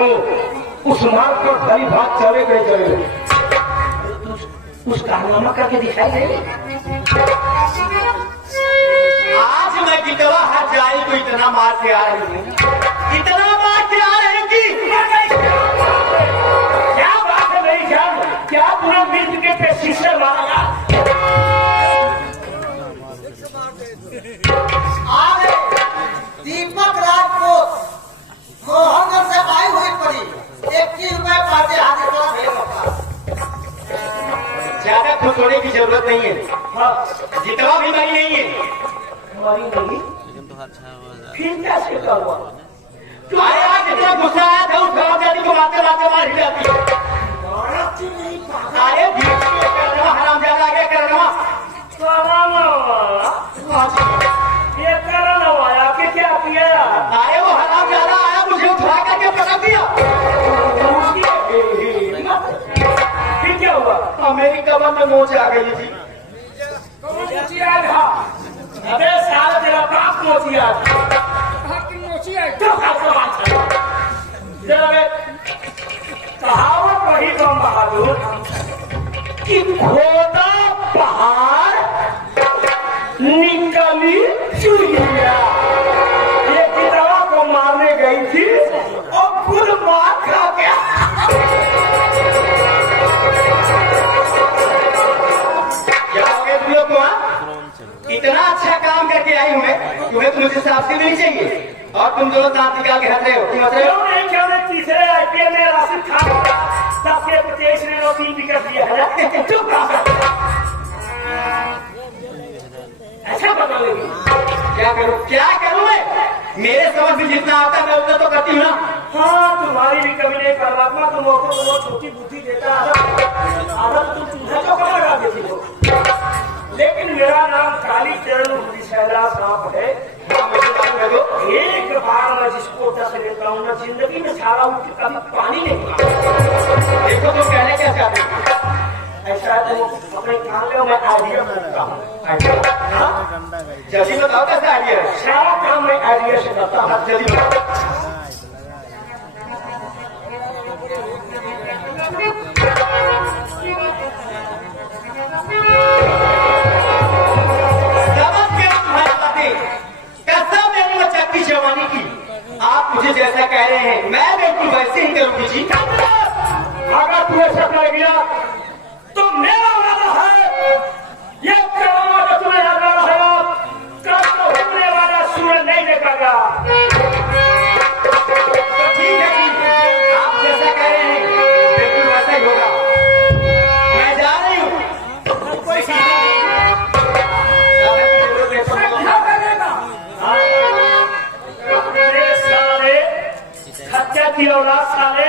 हो उस मार्ग पर भली बात चले गए चले उस कारनामा करके दिखाई दे। आज मैं गिटवा हाथ जाए तो इतना मार के आ रही हूँ, इतना मार के आ रही थी। क्या बात है मेरी जान, क्या पूरा मिर्च के पे शीशे मारेगा? दीपक राजपूत मोहनगढ़ से आई हुई पड़ी 21 रुपए पाते हाथ ज्यादा खुश होने की जरूरत नहीं है, जितना भी मरी नहीं है। मरी नहीं फिर क्या सीखा हुआ? अरे आज इतना गुस्सा आया था उस हरामजादी को मारते मारते मार ही जाती। अरे हरामजादा आ गया करना ये करना आया कि क्या किया? अरे वो हरामजादा आया मुझे उठा करके पकड़ दिया। फिर क्या हुआ? मेरी कमर में मोच आ गई थी। अबे साला तेरा बाप मोचिया कहावत वही तो बहादुर कि खोदा पहाड़ निकली चुरिया। ये गिटवा को मारने गई थी और खुद मार खा गया। क्या हो गया तुम लोग को? इतना अच्छा काम करके आई हूँ मैं, तुम्हें तो मुझे शाबाशी देनी चाहिए और तुम दोनों दांत निकाल के हंस रहे हो। क्यों हंस रहे हो? क्यों नहीं तीसरे आईपीएल में राशिद खान सबके 25 ने 3 विकेट दिया है। चुप ऐसा बता लेगी। क्या करूँ मैं? मेरे समझ में जितना आता है मैं उतना तो करती हूँ ना। हाँ तुम्हारी भी कभी नहीं, परमात्मा तुम लोगों को बहुत छोटी बुद्धि देता है। आदत तुम चूल्हे तो कम लगा देती हो। लेकिन मेरा नाम काली चरण विशैला सांप है। एक बार मैं जिसको दस लेता हूँ ना जिंदगी में सारा कभी पानी नहीं पीता। देखो तुम कहने क्या चाहते हो? ऐसा है तो अपने काम में मैं आइडिया करता हूँ। जल्दी बताओ कैसा आइडिया है? सारा काम मैं आइडिया से करता हूँ। जल्दी बताओ। जवानी की आप मुझे जैसा कह रहे हैं मैं बिल्कुल वैसे ही करूंगी जी। अगर तू ऐसा कर गया तो मेरा वादा है ये करना जो तुम्हें याद आ रहा है कल तो उगने वाला सूरज नहीं देखेगा। तो ठीक है जी, आप जैसा कह रहे हैं बिल्कुल वैसा ही होगा। मैं जा रही हूँ। की औलाद साले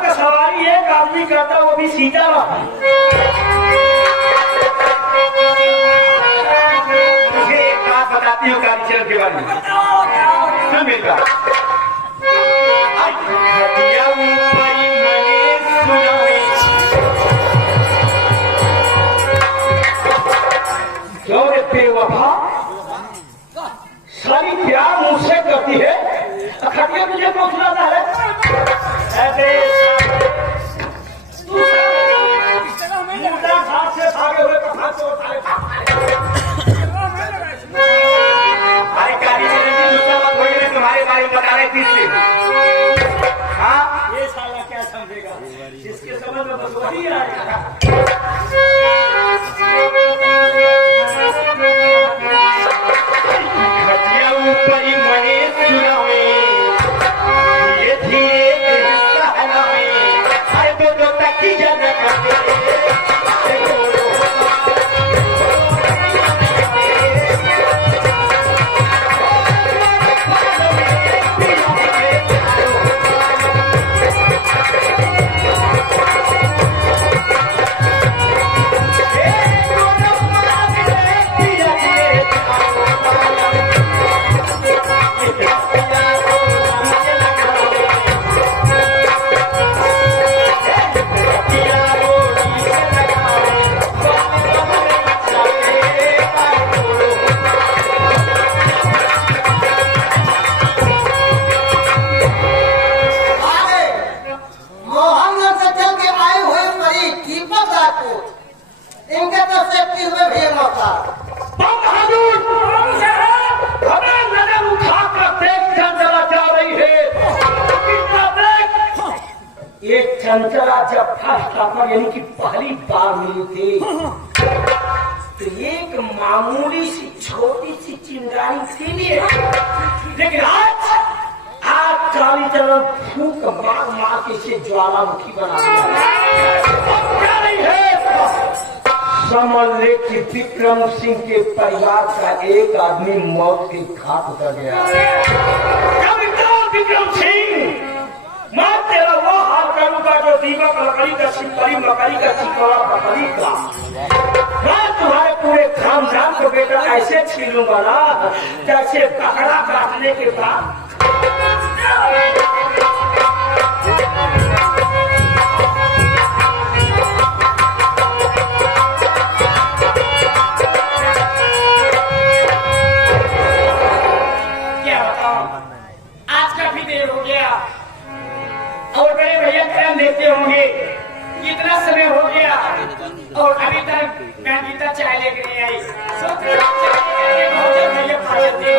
का सवारी एक आदमी करता वो भी सीधा रहा। मुझे एक बात बताती हूँ कालीचरण के बारे में। सुन मेरी बात। क्यों रे बेवफा सारी प्यार मुझसे करती है, खटिया तुझे कौन सुनाता है? घाट से भागे हुए कहा से उठा ले। अरे कालीचरण जी दूसरा मत होइए, मैं तुम्हारे बारे में बता रही थी। हाँ ये साला क्या समझेगा जिसके समझ में बस वही आएगा। ऊपरी मने सुनावे ये धीरे सहना चंचला जब फर्स्ट ऑफर यानी कि पहली बार मिली थी तो एक मामूली सी छोटी सी चिंगारी थी लिए, लेकिन आज काली चरण फूक मार मार के इसे ज्वालामुखी बना दिया है। समझ ले कि विक्रम सिंह के परिवार का एक आदमी मौत के घाट उतर गया। विक्रम सिंह, मैं तेरा वो हाल करूंगा जो दीपक लकड़ी का सिंपरी मकड़ी का चिकवा पकड़ी का। मैं तुम्हारे पूरे खानदान को बेटा ऐसे छीलूंगा ना जैसे ककड़ा काटने के बाद। क्या बताऊं, आज काफी देर हो गया और बड़े भैया टाइम देते होंगे, इतना समय हो गया और अभी तक मैं गीता चाय लेकर नहीं आई। भैया खाए थे,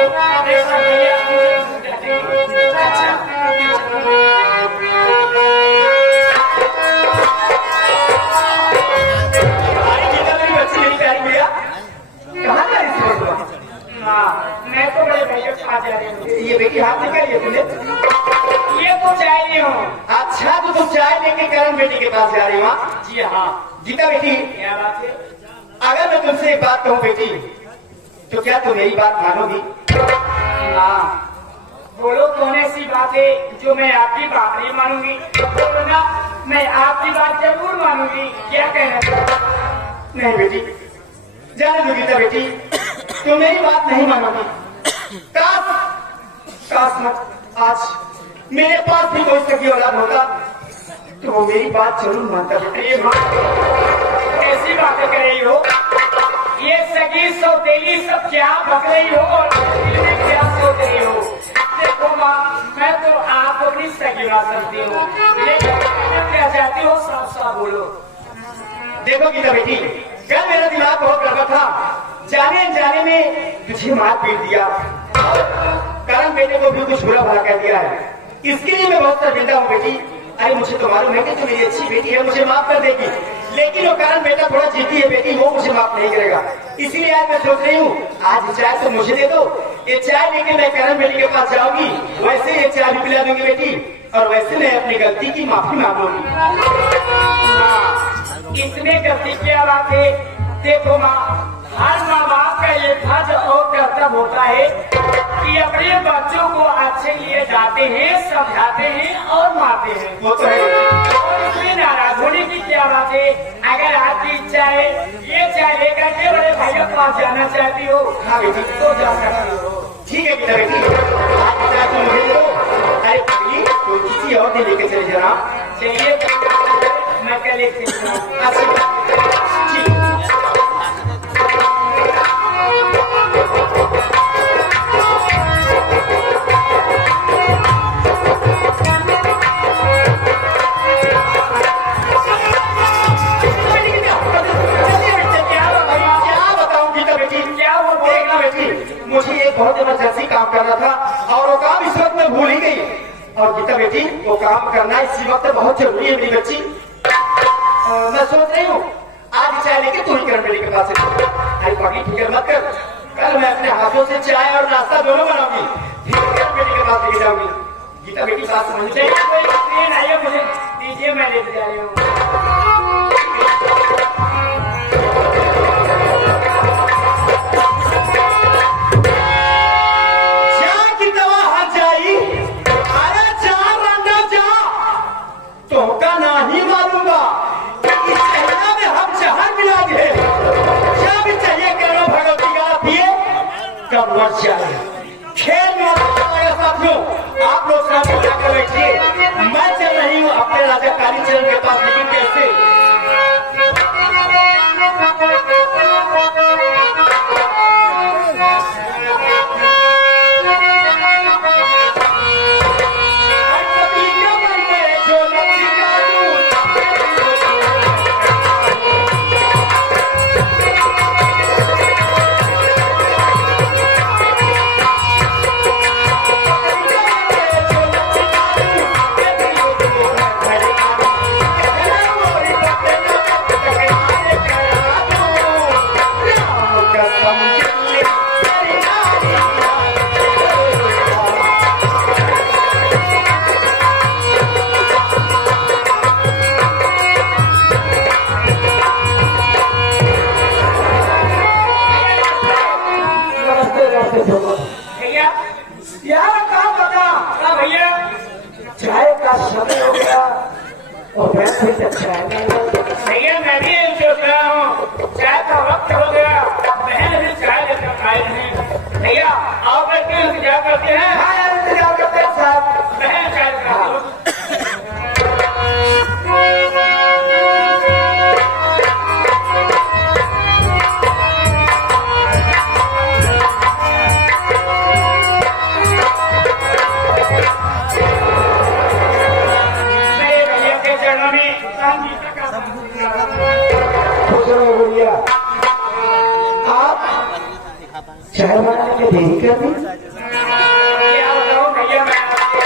मैं तो बड़े भैया खा जा रही हूँ। ये बेटी हाथ निकालिए तुमने। ये तो चाय नहीं हो। अच्छा तो तुम चाय लेके करण बेटी के पास जा रही हो? जी हाँ। गीता बेटी, क्या बात है? अगर मैं तुमसे एक बात कहूँ बेटी, तो क्या तुम मेरी बात मानोगी? हाँ, बोलो कौन ऐसी बात है जो मैं आपकी बात नहीं मानूंगी? बोलो ना, मैं आपकी बात जरूर मानूंगी। क्या कहना चाहते? नहीं बेटी, जाने दो गीता बेटी, तुम मेरी बात नहीं मानोगी। काश मत आज मेरे पास भी कोई सगी औलाद होता तो वो मेरी बात जरूर मानता। ऐसी बातें कर रही हो, ये सगी सौतेली सब क्या बक रही हो और क्या सोच रही हो? देखो माँ, मैं तो आप अपनी सगी बात करती हूँ, लेकिन क्या चाहती हो साफ साफ बोलो। देखो गीता बेटी, कल मेरा दिमाग बहुत गड़बड़ था, जाने में तुझे मार पीट दिया, करण बेटे को भी कुछ बुरा भला कह दिया है। इसके लिए मैं बहुत शर्मिंदा हूँ बेटी। अरे मुझे तो मालूम है कि तू मेरी अच्छी बेटी है, मुझे माफ कर देगी, लेकिन वो करण बेटा थोड़ा जिद्दी है बेटी, वो मुझे माफ नहीं करेगा। इसीलिए आज मैं सोच रही हूँ आज चाय तो मुझे दे दो, ये चाय लेके मैं करण बेटी के पास जाऊंगी, वैसे ये चाय भी पिला दूंगी बेटी, और वैसे मैं अपनी गलती की माफी मांग लूंगी। इसमें गलती क्या बात है? देखो माँ, हर माँ बाप का ये फर्ज और कर्तव्य होता है कि अपने बच्चों को अच्छे लिए जाते हैं, समझाते हैं और मारते हैं। वो तो है। और इसमें नाराज होने की क्या बात है? अगर आपकी इच्छा है ये चाय लेकर के बड़े भैया के पास जाना चाहती हो, हाँ बेटी, तो जा सकती हो। ठीक है गीता बेटी, आज चाय तुम मुझे दो। अरे बेटी, कोई किसी और दिन लेके चले जाना। चाहिए मैं कल एक मुझे एक बहुत इमरजेंसी काम करना था और वो काम इस वक्त मैं भूल ही गई। और गीता बेटी, वो काम करना इसी वक्त बहुत जरूरी है मेरी बच्ची। मैं सोच रही हूँ आज चाय लेके तू ही करण बेटी के पास से। अरे पगली फिक्र मत कर, कल मैं अपने हाथों से चाय और नाश्ता दोनों बनाऊंगी, फिर करण बेटी के पास लेके जाऊंगी। गीता बेटी बात समझ मुझे दीजिए, मैं लेके जा रही हूँ। तो का नहीं मारूंगा कि इस महीना में हम जहर मिला दे। क्या भी चाहिए करो भगवती का पिए कब मर जाए। खेल में साथियों, आप लोग साथ जाकर बैठिए, मैं चल रही हूँ अपने राजा कालीचरण के पास। लेकिन कैसे? करके दो भैया यार कहा बता। हाँ भैया चाय का समय हो गया और बैठे तो चाय नहीं है। भैया मैं भी यही सोच रहा हूँ, चाय का वक्त हो गया, बहन अभी चाय लेकर आए हैं। भैया आओ बैठे इंतजार करते हैं। हाँ यार इंतजार करते हैं साहब। बहन चाय करा दो। मेरे भैया के चरणों में संगीत का खुश रहो भैया। आप चाय बनाने में देरी कर दी। क्या बताऊं भैया मैं आपको,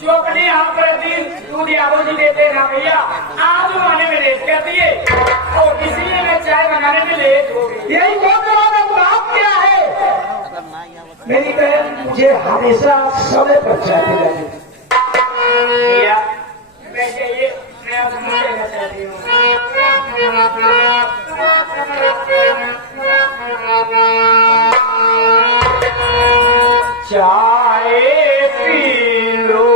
जो अपने यहाँ पर दिन दूध या रोटी देते हैं ना भैया, आज बनाने में लेट कर दिए और इसलिए मैं चाय बनाने में लेट हो गई। यही बहुत बड़ा बात क्या है। मेरी बहन मुझे हमेशा समय पर चाय पिलाती। भैया मैं चाहिए मैं आपको कहना चाहती हूँ। चाय पी लो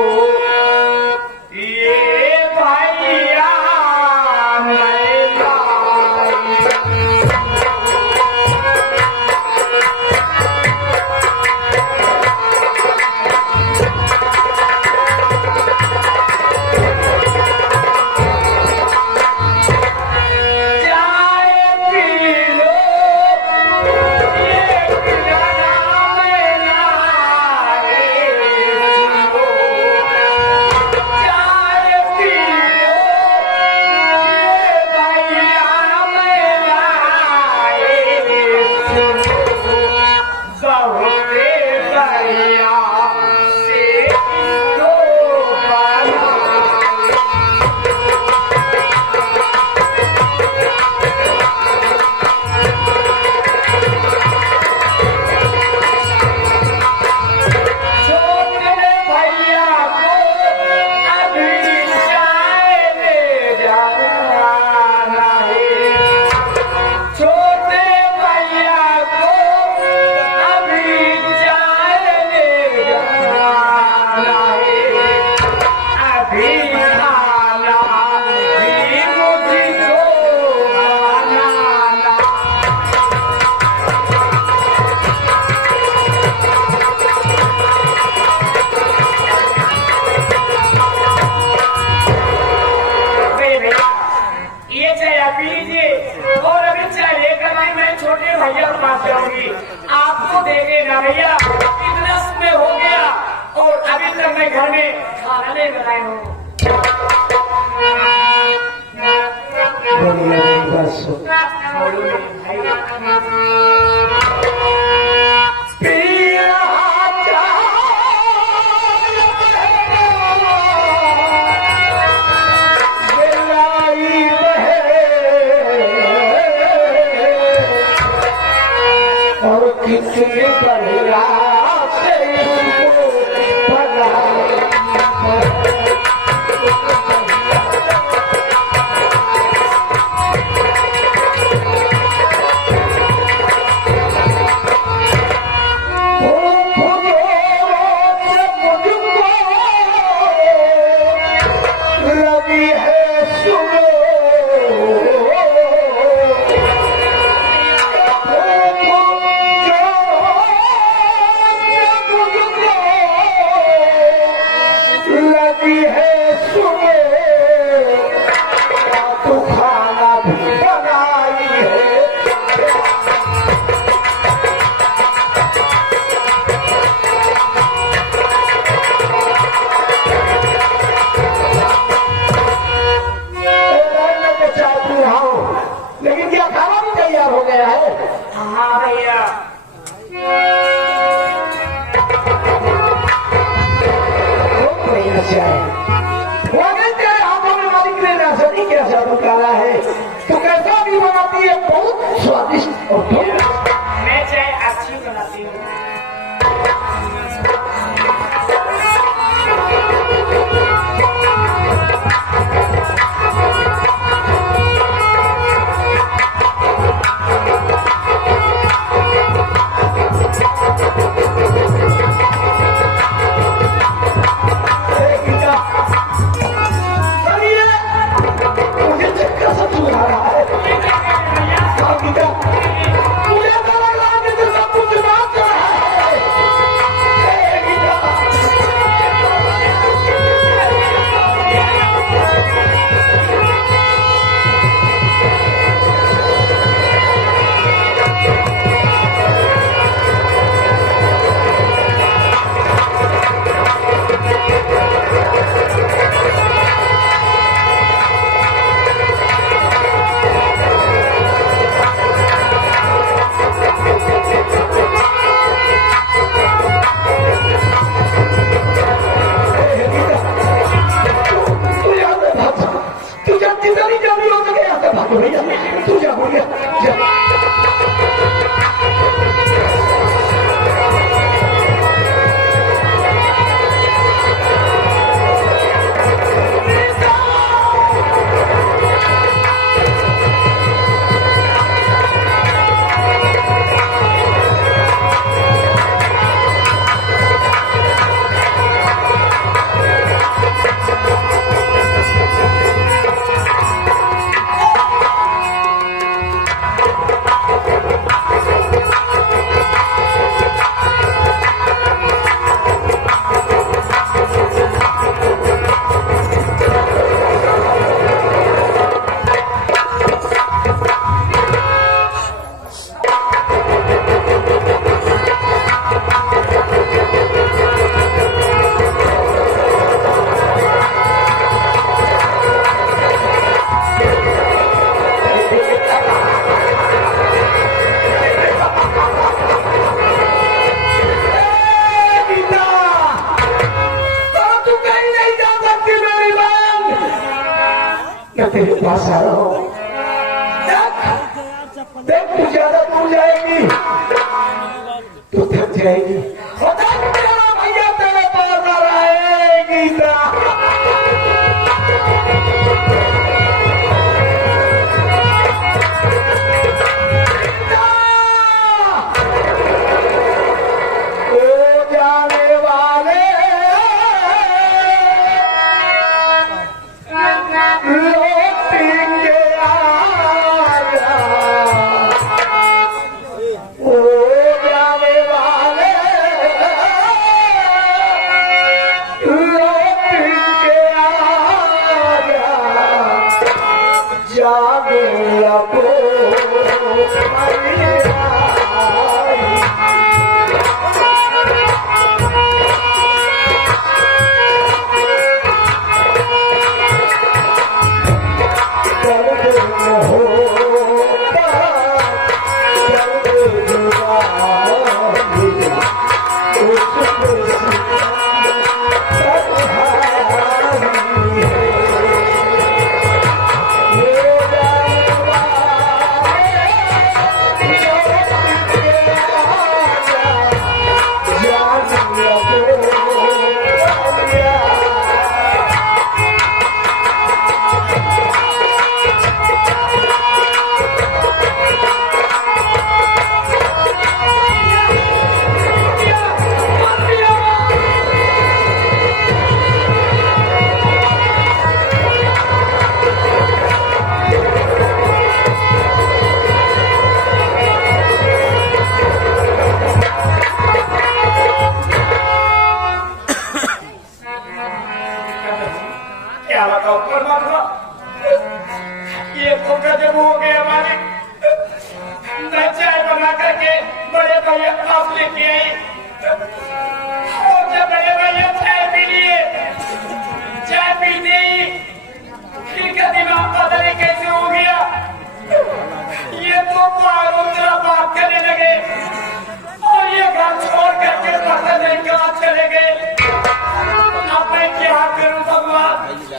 ये भैया मैं लाई। चाय पी लो ये पिलाना मैं लाई। चाय पी लो ये भैया मैं लाई। बहुत भैया से लो बना। छोटे भैया को अभी चाय ले जाना है। छोटे भैया को अभी चाय ले जाना है। अभी खाना भी मुझको बनाना। मेरे भैया ये चाय आप पी लीजिए और अभी चाय लेकर आई मैं छोटे भैया के पास जाऊंगी, आपको देंगे ना भैया। इतना समय हो गया और अभी तक मैं घर में खाना नहीं बनाई हूँ। बोलिए मेरी बात सुन। बोलो मेरे भाई। पी रहा चाय लाई बहे और कितने बढ़िया से इसको बनाई। लगी है सुनो लगी है सुनो तो खाना भी बनाई है। मैं तो चाय पी रहा हूँ लेकिन क्या खाना भी तैयार हो गया है। हाँ भैया बहुत बढ़िया चाय। वाकई तेरे हाथों में मालिक ने नासनी क्या जादू डाला है। तो कैसा भी बनाती है, बहुत स्वादिष्ट और बहुत मैं चाय अच्छी बनाती हूँ। देख तू ज्यादा दूर जाएगी तो थक जाएगी। भैया तेरे पास आ रहा है गीता।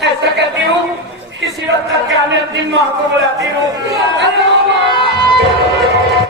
ऐसा करती हूँ किसी वक्त तक अपनी माँ को बुलाती हूँ।